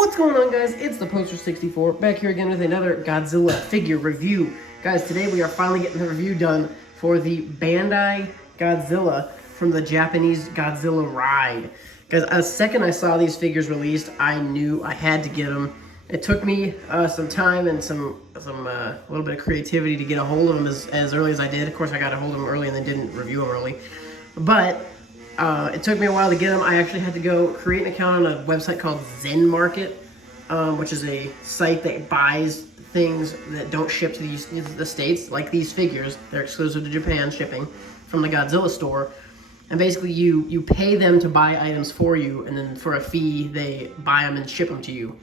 What's going on, guys? It's the Poster64 back here again with another Godzilla figure review. Guys, today we are finally getting the review done for the Bandai Godzilla from the Japanese Godzilla Ride. Guys, the second I saw these figures released, I knew I had to get them. It took me some time and some little bit of creativity to get a hold of them as early as I did. Of course, I got a hold of them early and then didn't review them early. But it took me a while to get them. I actually had to go create an account on a website called Zen Market, which is a site that buys things that don't ship to the States, like these figures. They're exclusive to Japan shipping from the Godzilla store. And basically you pay them to buy items for you, and then for a fee, they buy them and ship them to you.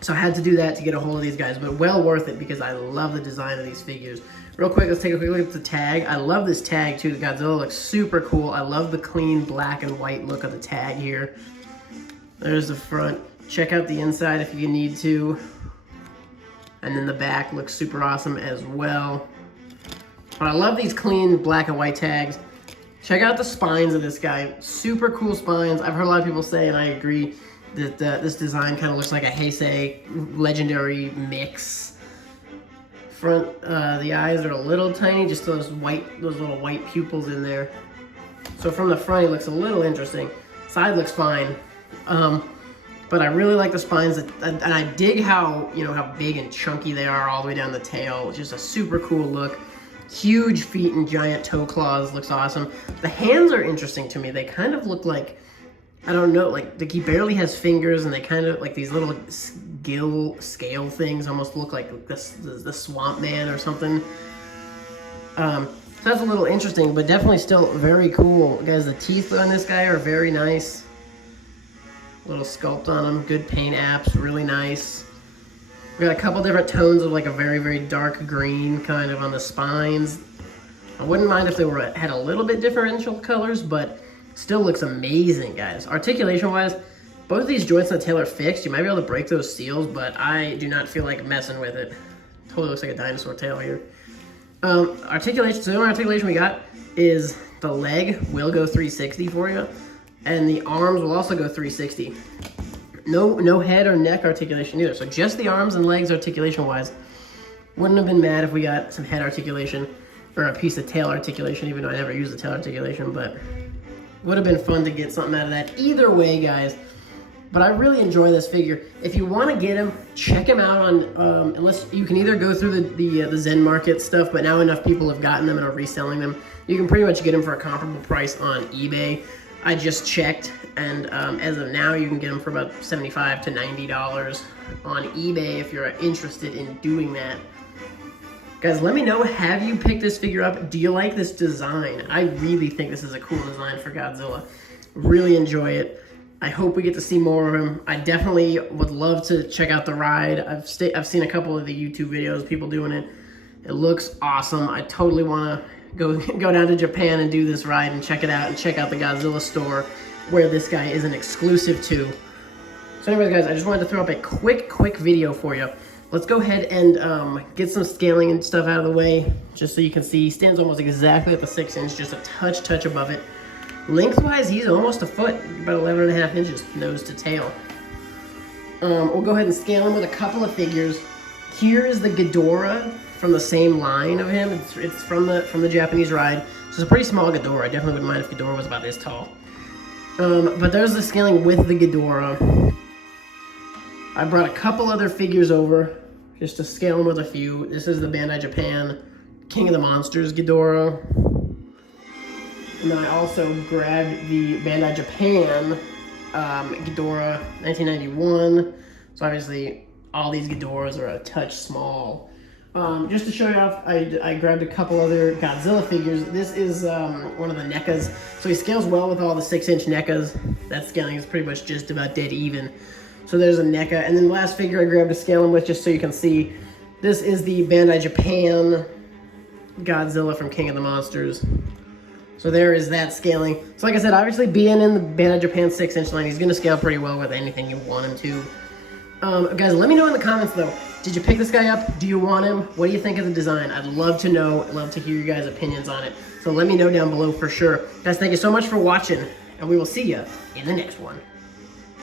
So I had to do that to get a hold of these guys, but well worth it because I love the design of these figures. Real quick, let's take a quick look at the tag. I love this tag too. The Godzilla looks super cool. I love the clean black and white look of the tag here. There's the front. Check out the inside if you need to. And then the back looks super awesome as well. But I love these clean black and white tags. Check out the spines of this guy. Super cool spines. I've heard a lot of people say, and I agree, that this design kind of looks like a Heisei legendary mix. Front, the eyes are a little tiny, just those little white pupils in there. So from the front, it looks a little interesting. Side looks fine, but I really like the spines, and I dig how big and chunky they are all the way down the tail. Just a super cool look. Huge feet and giant toe claws, looks awesome. The hands are interesting to me. They kind of look like, I don't know, like he barely has fingers, and they kind of like these little scale things, almost look like the Swamp Man or something. So that's a little interesting, but definitely still very cool. Guys, the teeth on this guy are very nice. Little sculpt on them, good paint apps, really nice. We got a couple different tones of like a very, very dark green kind of on the spines. I wouldn't mind if they had a little bit differential colors, but still looks amazing, guys. Articulation-wise, both of these joints on the tail are fixed. You might be able to break those seals, but I do not feel like messing with it. Totally looks like a dinosaur tail here. Articulation, so the only articulation we got is the leg will go 360 for you, and the arms will also go 360. No head or neck articulation either, so just the arms and legs articulation-wise. Wouldn't have been mad if we got some head articulation or a piece of tail articulation, even though I never use the tail articulation, but would have been fun to get something out of that. Either way, guys, but I really enjoy this figure. If you want to get him, check him out on, unless you can either go through the Zen Market stuff, but now enough people have gotten them and are reselling them. You can pretty much get them for a comparable price on eBay. I just checked, and as of now, you can get them for about $75 to $90 on eBay if you're interested in doing that. Guys, let me know, have you picked this figure up? Do you like this design? I really think this is a cool design for Godzilla. Really enjoy it. I hope we get to see more of him. I definitely would love to check out the ride. I've seen a couple of the YouTube videos, people doing it. It looks awesome. I totally want to go down to Japan and do this ride and check it out, and check out the Godzilla store where this guy is an exclusive to. So anyways, guys, I just wanted to throw up a quick video for you. Let's go ahead and get some scaling and stuff out of the way, just so you can see. He stands almost exactly at the 6-inch, just a touch above it. Lengthwise, he's almost a foot, about 11.5 inches, nose to tail. We'll go ahead and scale him with a couple of figures. Here is the Ghidorah from the same line of him. It's from the Japanese ride. So it's a pretty small Ghidorah. I definitely wouldn't mind if Ghidorah was about this tall. But there's the scaling with the Ghidorah. I brought a couple other figures over, just to scale them with a few. This is the Bandai Japan King of the Monsters Ghidorah. And then I also grabbed the Bandai Japan Ghidorah 1991. So obviously all these Ghidorahs are a touch small. Just to show you off, I grabbed a couple other Godzilla figures. This is one of the NECAs. So he scales well with all the 6-inch NECAs. That scaling is pretty much just about dead even. So there's a NECA. And then the last figure I grabbed to scale him with, just so you can see, this is the Bandai Japan Godzilla from King of the Monsters. So there is that scaling. So like I said, obviously being in the Bandai Japan 6-inch line, he's going to scale pretty well with anything you want him to. Guys, let me know in the comments though, did you pick this guy up? Do you want him? What do you think of the design? I'd love to know. I'd love to hear your guys' opinions on it. So let me know down below for sure. Guys, thank you so much for watching, and we will see you in the next one.